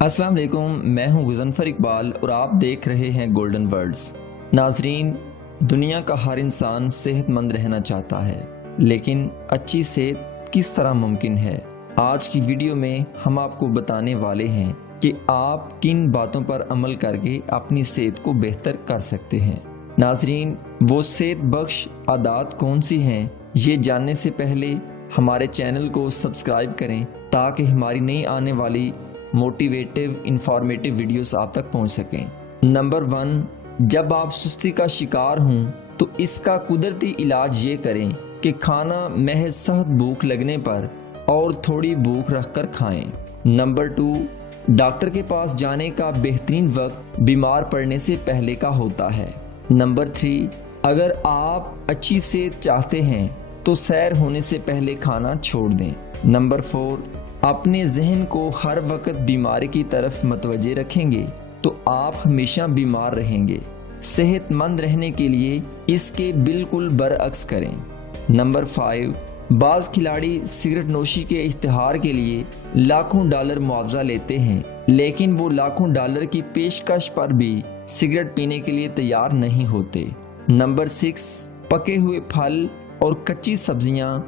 अस्सलाम वालेकुम, मैं हूं गुज़नफर इकबाल और आप देख रहे हैं गोल्डन वर्ड्स। नाजरीन, दुनिया का हर इंसान सेहतमंद रहना चाहता है, लेकिन अच्छी सेहत किस तरह मुमकिन है? आज की वीडियो में हम आपको बताने वाले हैं कि आप किन बातों पर अमल करके अपनी सेहत को बेहतर कर सकते हैं। नाजरीन, वो सेहत बख्श आदत कौन सी हैं, ये जानने से पहले हमारे चैनल को सब्सक्राइब करें ताकि हमारी नई आने वाली मोटिवेटिव इंफॉर्मेटिव वीडियोस आप तक पहुंच सकें। नंबर 1, जब आप सुस्ती का शिकार हों तो इसका कुदरती इलाज ये करें कि खाना महज सख्त भूख लगने पर और थोड़ी भूख रखकर खाएं। नंबर 2, डॉक्टर के पास जाने का बेहतरीन वक्त बीमार पड़ने से पहले का होता है। नंबर 3, अगर आप अच्छी सेहत चाहते हैं तो सैर होने से पहले खाना छोड़ दें। नंबर 4, अपने जहन को हर वक्त बीमारी की तरफ मतवजे रखेंगे तो आप हमेशा बीमार रहेंगे। सेहतमंद रहने के लिए इसके बिल्कुल बरअक्स करें। नंबर 5, बाज़ खिलाड़ी सिगरेट नोशी के इश्तिहार के लिए लाखों डॉलर मुआवजा लेते हैं, लेकिन वो लाखों डॉलर की पेशकश पर भी सिगरेट पीने के लिए तैयार नहीं होते। नंबर 6, पके हुए फल और कच्ची सब्जियां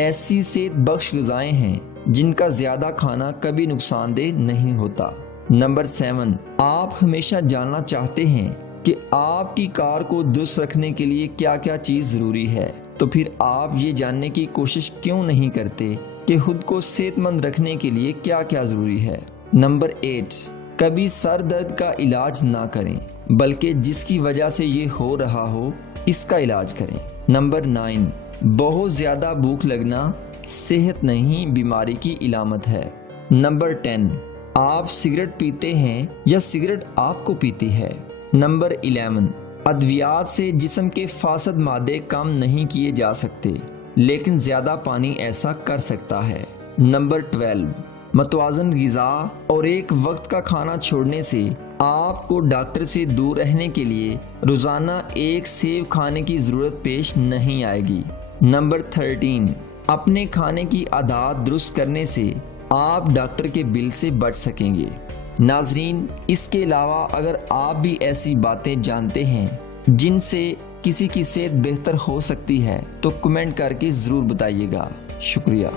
ऐसी सेहत बख्श ग़िज़ाएं हैं जिनका ज्यादा खाना कभी नुकसानदेह नहीं होता। नंबर 7, आप हमेशा जानना चाहते हैं कि आपकी कार को दुरुस्त रखने के लिए क्या क्या चीज जरूरी है, तो फिर आप ये जानने की कोशिश क्यों नहीं करते कि खुद को सेहतमंद रखने के लिए क्या क्या जरूरी है। नंबर 8, कभी सर दर्द का इलाज ना करें, बल्कि जिसकी वजह से ये हो रहा हो इसका इलाज करें। नंबर 9, बहुत ज्यादा भूख लगना सेहत नहीं बीमारी की इलामत है। नंबर 10, आप सिगरेट पीते हैं या सिगरेट आपको पीती है। नंबर 11, अद्वियात से जिस्म के फासद मादे कम नहीं किए जा सकते, लेकिन ज्यादा पानी ऐसा कर सकता है। नंबर 12, मतवाजन ग़िज़ा और एक वक्त का खाना छोड़ने से आपको डॉक्टर से दूर रहने के लिए रोजाना एक सेब खाने की जरूरत पेश नहीं आएगी। नंबर 13, अपने खाने की आदत दुरुस्त करने से आप डॉक्टर के बिल से बच सकेंगे। नाजरीन, इसके अलावा अगर आप भी ऐसी बातें जानते हैं जिनसे किसी की सेहत बेहतर हो सकती है तो कमेंट करके ज़रूर बताइएगा। शुक्रिया।